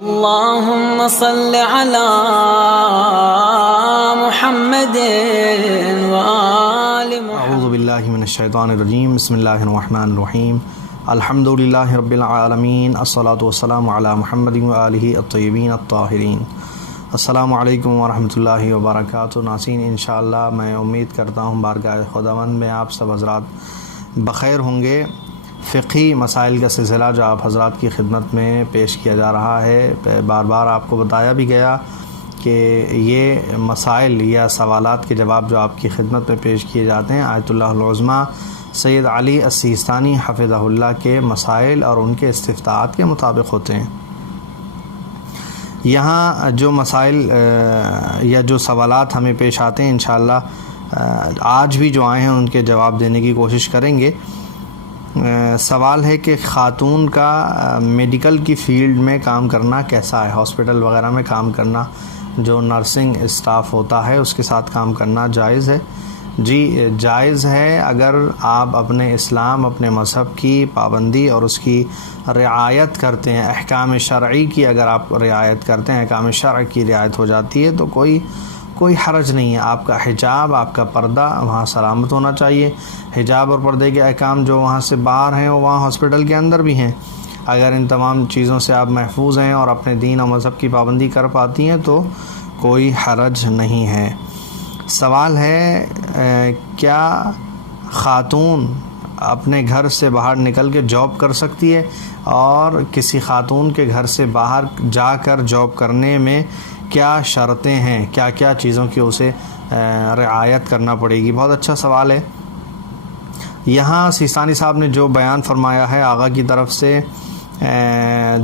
اللهم صل على محمد وآل محمد. اعوذ باللہ من الشیطان الرجیم. بسم اللہ الرحمن الرحیم. الحمد للہ رب العالمین. الصلاۃ والسلام علی محمد وآلہ الطیبین الطاہرین. السلام علیکم ورحمۃ اللہ وبرکاتہ. ناظرین، انشاءاللہ میں امید کرتا ہوں بارگاہ خداوند میں آپ سب حضرات بخیر ہوں گے. فقہی مسائل کا سلسلہ جو آپ حضرات کی خدمت میں پیش کیا جا رہا ہے، بار بار آپ کو بتایا بھی گیا کہ یہ مسائل یا سوالات کے جواب جو آپ کی خدمت میں پیش کیے جاتے ہیں آیت اللہ العظمیٰ سید علی السیستانی حفظہ اللہ کے مسائل اور ان کے استفتاءات کے مطابق ہوتے ہیں. یہاں جو مسائل یا جو سوالات ہمیں پیش آتے ہیں انشاءاللہ آج بھی جو آئے ہیں ان کے جواب دینے کی کوشش کریں گے. سوال ہے کہ خاتون کا میڈیکل کی فیلڈ میں کام کرنا کیسا ہے؟ ہاسپٹل وغیرہ میں کام کرنا، جو نرسنگ اسٹاف ہوتا ہے اس کے ساتھ کام کرنا جائز ہے؟ جی جائز ہے، اگر آپ اپنے اسلام، اپنے مذہب کی پابندی اور اس کی رعایت کرتے ہیں، احکام شرعی کی اگر آپ رعایت کرتے ہیں، احکام شرع کی رعایت ہو جاتی ہے تو کوئی حرج نہیں ہے. آپ کا حجاب، آپ کا پردہ وہاں سلامت ہونا چاہیے. حجاب اور پردے کے احکام جو وہاں سے باہر ہیں وہ وہاں ہاسپٹل کے اندر بھی ہیں. اگر ان تمام چیزوں سے آپ محفوظ ہیں اور اپنے دین اور مذہب کی پابندی کر پاتی ہیں تو کوئی حرج نہیں ہے. سوال ہے کیا خاتون اپنے گھر سے باہر نکل کے جاب کر سکتی ہے؟ اور کسی خاتون کے گھر سے باہر جا کر جاب کرنے میں کیا شرطیں ہیں، کیا کیا چیزوں کی اسے رعایت کرنا پڑے گی؟ بہت اچھا سوال ہے. یہاں سیستانی صاحب نے جو بیان فرمایا ہے آغا کی طرف سے،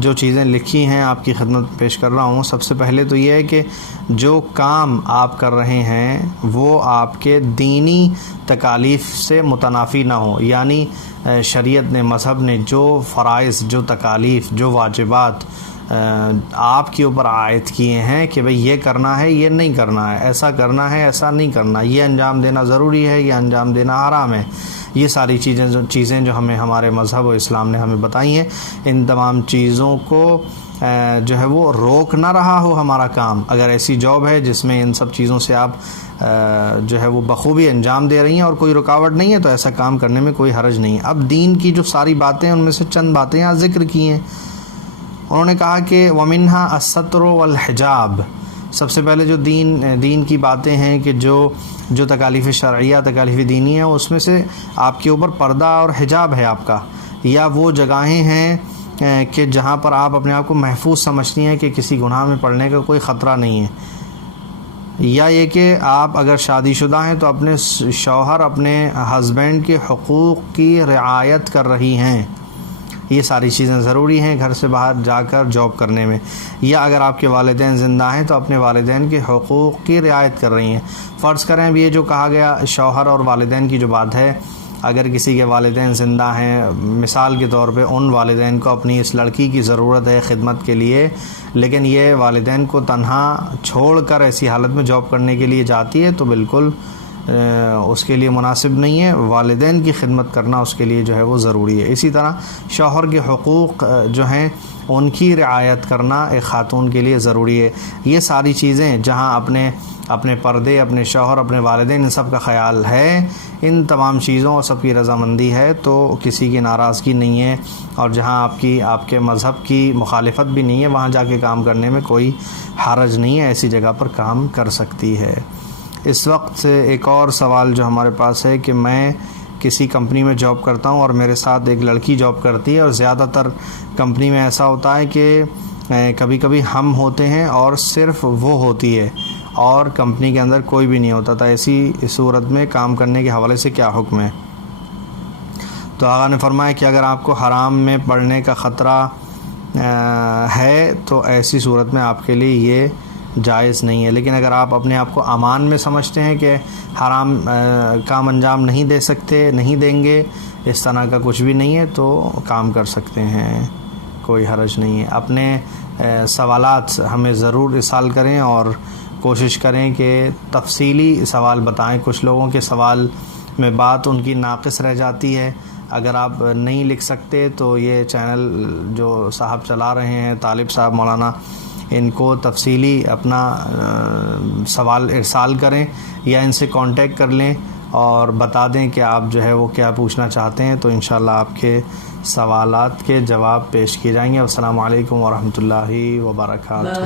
جو چیزیں لکھی ہیں آپ کی خدمت پیش کر رہا ہوں. سب سے پہلے تو یہ ہے کہ جو کام آپ کر رہے ہیں وہ آپ کے دینی تکالیف سے متنافی نہ ہو، یعنی شریعت نے، مذہب نے جو فرائض، جو تکالیف، جو واجبات آپ کے اوپر عائد کیے ہیں کہ بھئی یہ کرنا ہے، یہ نہیں کرنا ہے، ایسا کرنا ہے، ایسا نہیں کرنا، یہ انجام دینا ضروری ہے، یہ انجام دینا حرام ہے، یہ ساری چیزیں جو ہمیں ہمارے مذہب و اسلام نے ہمیں بتائی ہیں، ان تمام چیزوں کو جو ہے وہ روک نہ رہا ہو ہمارا کام. اگر ایسی جاب ہے جس میں ان سب چیزوں سے آپ جو ہے وہ بخوبی انجام دے رہی ہیں اور کوئی رکاوٹ نہیں ہے تو ایسا کام کرنے میں کوئی حرج نہیں ہے. اب دین کی جو ساری باتیں ان میں سے چند باتیں یہاں ذکر کی ہیں. انہوں نے کہا کہ وَمِنْهَا السَّتْرُ وَالْحِجَابُ. سب سے پہلے جو دین کی باتیں ہیں کہ جو تکالیف شرعیہ، تکالیف دینی ہیں، اس میں سے آپ کے اوپر پردہ اور حجاب ہے آپ کا، یا وہ جگہیں ہیں کہ جہاں پر آپ اپنے آپ کو محفوظ سمجھتی ہیں کہ کسی گناہ میں پڑنے کا کوئی خطرہ نہیں ہے، یا یہ کہ آپ اگر شادی شدہ ہیں تو اپنے شوہر، اپنے ہسبینڈ کے حقوق کی رعایت کر رہی ہیں. یہ ساری چیزیں ضروری ہیں گھر سے باہر جا کر جاب کرنے میں. یا اگر آپ کے والدین زندہ ہیں تو اپنے والدین کے حقوق کی رعایت کر رہی ہیں. فرض کریں اب یہ جو کہا گیا شوہر اور والدین کی جو بات ہے، اگر کسی کے والدین زندہ ہیں، مثال کے طور پہ ان والدین کو اپنی اس لڑکی کی ضرورت ہے خدمت کے لیے، لیکن یہ والدین کو تنہا چھوڑ کر ایسی حالت میں جاب کرنے کے لیے جاتی ہے تو بالکل اس کے لیے مناسب نہیں ہے. والدین کی خدمت کرنا اس کے لیے جو ہے وہ ضروری ہے. اسی طرح شوہر کے حقوق جو ہیں ان کی رعایت کرنا ایک خاتون کے لیے ضروری ہے. یہ ساری چیزیں جہاں اپنے پردے، اپنے شوہر، اپنے والدین، ان سب کا خیال ہے، ان تمام چیزوں اور سب کی رضامندی ہے تو کسی کی ناراضگی نہیں ہے. اور جہاں آپ کے مذہب کی مخالفت بھی نہیں ہے وہاں جا کے کام کرنے میں کوئی حرج نہیں ہے، ایسی جگہ پر کام کر سکتی ہے. اس وقت ایک اور سوال جو ہمارے پاس ہے کہ میں کسی کمپنی میں جاب کرتا ہوں اور میرے ساتھ ایک لڑکی جاب کرتی ہے، اور زیادہ تر کمپنی میں ایسا ہوتا ہے کہ کبھی کبھی ہم ہوتے ہیں اور صرف وہ ہوتی ہے اور کمپنی کے اندر کوئی بھی نہیں ہوتا تھا. ایسی صورت میں کام کرنے کے حوالے سے کیا حکم ہے؟ تو آقا نے فرمایا کہ اگر آپ کو حرام میں پڑنے کا خطرہ ہے تو ایسی صورت میں آپ کے لیے یہ جائز نہیں ہے. لیکن اگر آپ اپنے آپ کو امان میں سمجھتے ہیں کہ حرام کام انجام نہیں دے سکتے، نہیں دیں گے، اس طرح کا کچھ بھی نہیں ہے تو کام کر سکتے ہیں، کوئی حرج نہیں ہے. اپنے سوالات ہمیں ضرور ارسال کریں اور کوشش کریں کہ تفصیلی سوال بتائیں. کچھ لوگوں کے سوال میں بات ان کی ناقص رہ جاتی ہے، اگر آپ نہیں لکھ سکتے تو یہ چینل جو صاحب چلا رہے ہیں طالب صاحب مولانا، ان کو تفصیلی اپنا سوال ارسال کریں یا ان سے کانٹیکٹ کر لیں اور بتا دیں کہ آپ جو ہے وہ کیا پوچھنا چاہتے ہیں، تو انشاءاللہ آپ کے سوالات کے جواب پیش کیے جائیں گے۔ السلام علیکم ورحمۃ اللہ وبرکاتہ۔